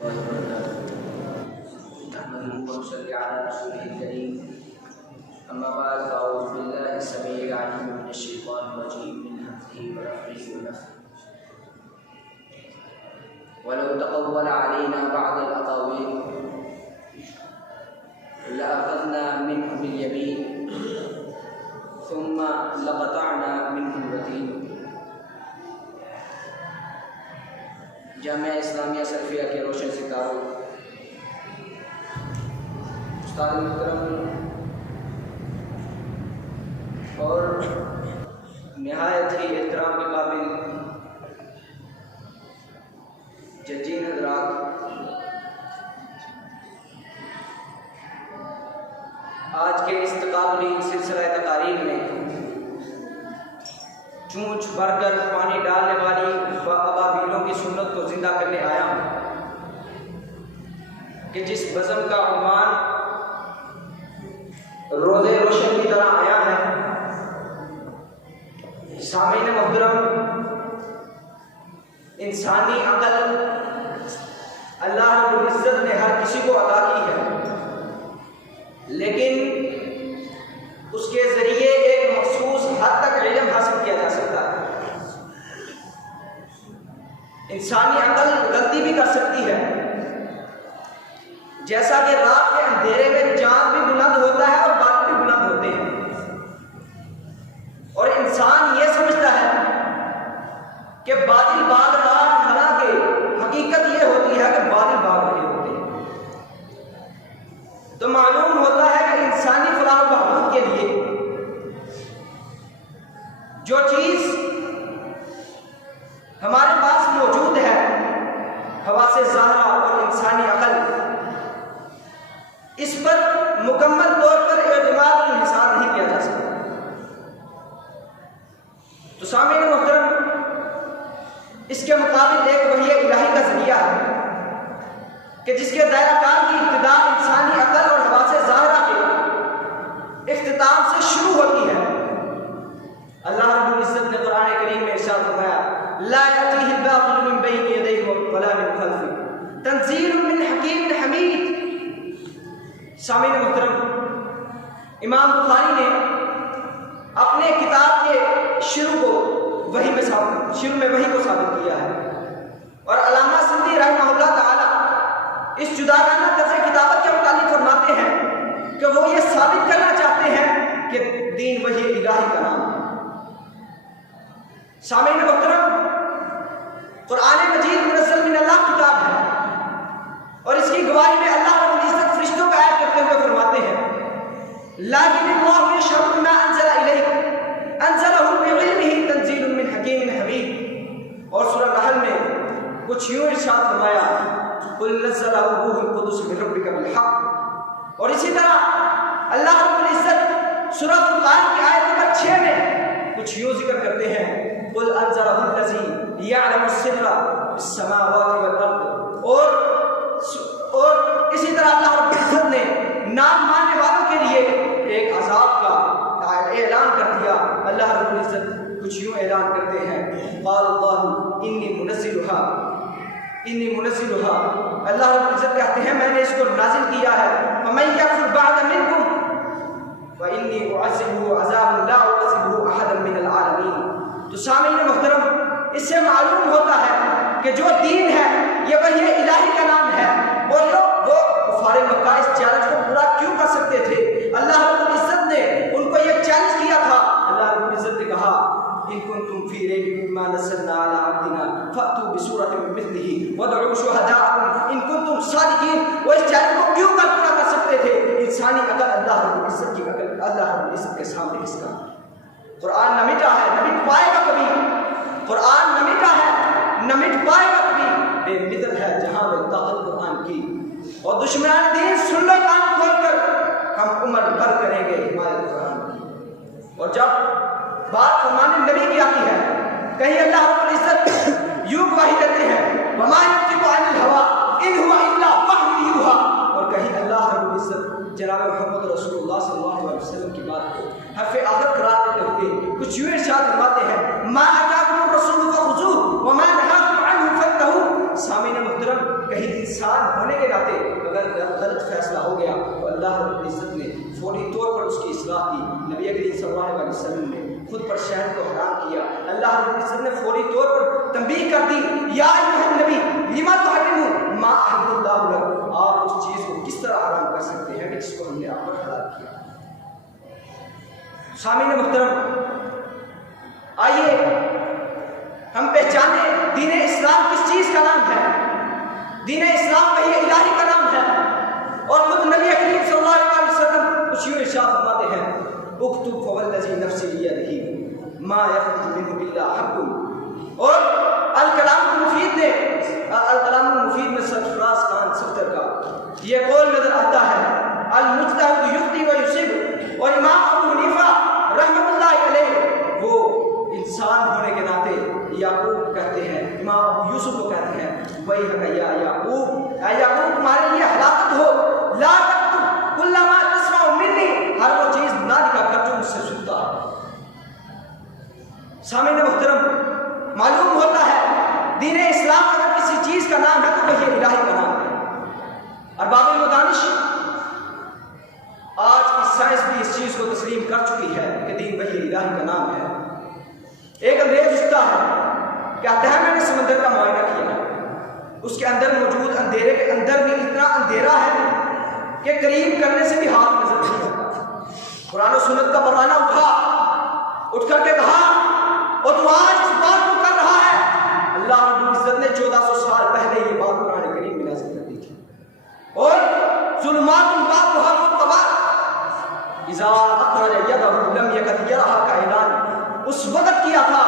वलौ तक़व्वल अलैना बअद अल-अक़ावील लअख़ज़ना मिन्हु बिल-यमीन सुम्मा लक़तअना मिन्हु al-वतीन। जामिया इस्लामिया सरफिया के रोशन सितारों, उस्ताद मुहतरम और निहायत ही एहतराम के काबिल जजीन हज़रात, आज के इस तक़ाबुली सिलसिला तकारीर में चूंच भरकर पानी डालने वाली अबाबीलों की सुन्नत को जिंदा करने आया हूँ कि जिस बज़म का उन्वान रोज़े रोशन की तरह आया है। सामीन मुहतरम, इंसानी अकल अल्लाह रब्बुल इज़्ज़त ने हर किसी को अता की है, लेकिन उसके ज़रिए एक मखसूस हद तक इल्म हासिल किया जा सकता है। इंसानी अकल गलती भी कर सकती है, जैसा कि रात के अंधेरे में चांद भी बुलंद होता है और बादल भी बुलंद होते हैं, और इंसान ये समझता है कि बादल बाग रहा, हालांकि हकीकत ये होती है कि बादल बाग रहे होते हैं। तो मालूम होता है कि इंसानी फलाह व बहबूद के लिए जो चीज हमारे पास मौजूद है, हवासे ज़ाहरा और इंसानी अकल, इस पर मुकम्मल तौर पर एतमाद और हिसाब नहीं किया जा सकता। तो सामीन मुहतरम, इसके मुकाबिल एक वही इलाही का जरिया है कि जिसके दायरा कार की इब्तिदा इंसानी अकल और हवासे ज़ाहरा के इख्तिताम से शुरू होती है। अल्लाह रब्बुल इज़्ज़त ने कुरान करीम में इरशाद फरमाया, ला यअतीहिल बातिलु मिन बैनि यदैहि वला मिन खल्फिही तंज़ीलुम मिन हकीमिन हमीद। सामीन मुहतरम, इमाम बुखारी ने अपने किताब के शुरू में वही को साबित किया है, और अल्लामा सिंधी रहमहुल्लाह ताला इस जुदागाना तर्ज़ किताबत के मुतालिक फरमाते हैं कि वो ये साबित करना चाहते हैं कि दीन वही इलाही का नाम है। सामीन मुहतरम, कुरान मजीद मुनज़्ज़ल मिन अल्लाह किताब है, और इसकी गवाही में अल्लाह रब्बुल इज़्ज़त फरिश्तों को ऐड करते हुए फरमाते हैं, लाकिन्नल्लाहु यशहदु बिमा अंज़ला इलैक अंज़लहु बिइल्मिही तंज़ीलुम मिन हकीमिन हमीद। और सूरह नहल में कुछ यूं इरशाद फरमाया, कुल नज़्ज़लहु रूहुल कुदुस मिन रब्बिका बिल हक़। और इसी तरह अल्लाह रब्बुल इज़्ज़त सूरह फुरक़ान की आयत नंबर 6 में कुछ यूं जिक्र करते हैं, कुल अंज़लहुल्लज़ी यअलमुस सिर्रा फिस समावाति वल अर्द। और इसी तरह अल्लाह रब्बुल इज़्ज़त ने नाम मानने वालों के लिए एक अज़ाब का ऐलान कर दिया। अल्लाह रब्बुल इज़्ज़त कुछ यूं ऐलान करते हैं, क़ालल्लाहु इन्नी मुनज़्ज़िलुहा। अल्लाह रब्बुल इज़्ज़त कहते हैं, मैंने इसको नाज़िल किया है, फमन यकफुर बअद मिनकुम व इन्नी उअज़्ज़िबुहु अज़ाबन ला उअज़्ज़िबुहु अहदन मिनल आलमीन। तो सामीन मुहतरम, इससे मालूम होता है कि जो दीन है ये वही इलाही का नाम है, और वो कुफ़ार मक्का इस चैलेंज को पूरा क्यों कर सकते थे? अल्लाह रब्बुल इज़्ज़त ने उनको ये चैलेंज किया था। अल्लाह रब्बुल इज़्ज़त ने कहा, इन कुंतुम फी रैबिन मिम्मा नज़्ज़लना अला अब्दिना फ़अतू बिसूरतिन मिन मिस्लिही वदउ शुहदाअकुम इन कुंतुम सादिकीन। वो इस चैलेंज को क्यों पूरा कर सकते थे? इंसानी अकल अल्लाह रब्बुल इज़्ज़त की अकल अल्लाह रब्बुल इज़्ज़त के सामने किसका? कुरान न मिटा है, न मिट पाएगा कभी। कुरान न मिटा है, न मिट पाएगा कभी। बेमिसल है जहां में ताकत कुरान की, और दुश्मनान दीन सुन लो कान खोलकर, हम उम्र भर करेंगे हिमायत कुरान की। और जब बात फरमाने नबी की आती है, कहीं अल्लाह रब्बुल इज़्ज़त यूं गवाही देते हैं, वमा यंतिकु अनिल हवा इन हुवा इल्ला वह्युन यूहा। और कहीं अल्लाह रब्बुल इज़्ज़त जनाब मोहम्मद रसूलुल्लाह सल्लल्लाहु अलैहि वसल्लम की बात को हर्फ़े आखिर करार देते हुए कुछ यूं इरशाद फरमाते हैं, मा अताकुमुर रसूलु फखुज़ूहु व मा नहाकुम अन्हु फंतहू। सामीन मुहतरम, कहीं इंसान होने के नाते अगर गलत फैसला हो गया तो अल्लाह रब्बुल इज़्ज़त ने फौरी तौर पर उसकी इस्लाह की। नबी करीम सल्लल्लाहु अलैहि वसल्लम ने खुद पर शहद को हराम किया। अल्लाह रब्बुल इज़्ज़त ने फौरी तौर पर तंबीह कर दी, या अय्युहन नबी लिमा तुहर्रिमू मा अहल्लल्लाहु लक, आप उस चीज़ को किस तरह हराम कर सकते हैं कि जिसको हमने आप पर हलाल किया। सामीन मुहतरम, आइए हम पहचाने दीन इस्लाम किस चीज़ का नाम है। दीन इस्लाम वही इलाही का नाम है और खुद नबी करीम सल्लल्लाहु अलैहि वसल्लम कुछ यूँ इरशाद फरमाते हैं, उक्तुब फवल्लज़ी नफ्सी बियदिही मा यख़रुजु मिन्हु इल्ला हक़्क़ुन। और अल कलामुल मुफीद में सरफराज खान सफ्तर का ये कौल नजर आता है, अल मुज्तहिद युख्ती व युसीब। और इमाम अबू हनीफा रहमतुल्लाहि अलैह वो इंसान होने के नाते याकूब कहते हैं, इमाम अबू यूसुफ को कहते हैं, वही है या याकूब, याकूब तुम्हारे लिए हलाकत हो, ला तक्तुब कुल्ला मा तस्माउ मिन्नी, हर वो चीज़ ना लिखा कर जो मुझसे सुनता है। सामीन मुहतरम, मालूम होता है दीन इस्लाम अगर किसी चीज़ का नाम है तो वही इलाही का नाम है। और बाबुल मदानिश आज की साइंस भी इस चीज़ को तस्लीम कर चुकी है कि दीन वही इलाही का नाम है। एक अंग्रेज उठता है, कहता है मैंने समंदर का मुआयना किया, उसके अंदर मौजूद अंधेरे के अंदर भी इतना अंधेरा है कि करीब करने से भी हाथ नजर नहीं आता। कुरान और सुन्नत का परवाना उठ करके कहा, और तू आज इस बात को कर रहा है। अल्लाह रब्बुल इज़्ज़त ने 1400 साल पहले ये बात कुरान करीम में नाज़िल कर दी थी। और ज़ुल्मातुन बाक़ुहा फ़तवार इज़ा अख़रज यदहु लम यकद यरहा का ऐलान उस वक़्त किया था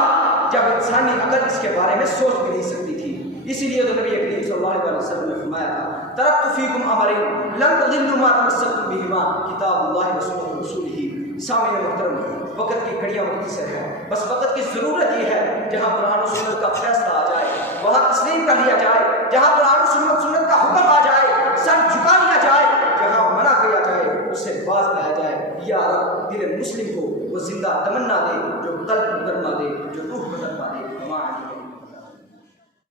जब इंसानी अकल इसके बारे में सोच भी नहीं सकती थी। इसीलिए तो नबी करीम सल्लल्लाहु अलैहि वसल्लम ने फरमाया था, तरक्तु फ़ीकुम अमरैन लन तज़िल्लू मा तमस्सकतुम बिहिमा किताबुल्लाहि व सुन्नतु रसूलिही। सामीन मुहतरम, वक़्त की घड़ियाँ मुख्तसर है, बस वक़्त की ज़रूरत ये है जहाँ कुरान और सुन्नत का फैसला आ जाए वहाँ तस्लीम कर लिया जाए, जहाँ कुरान और सुन्नत का हुक्म आ जाए सर झुका लिया जाए, जहाँ मना किया जाए उससे बाज आया जाए। या रब दिल मुस्लिम को वो जिंदा तमन्ना दे, जो कल्ब मुकरमा दे, जो रूह बदलवा दे।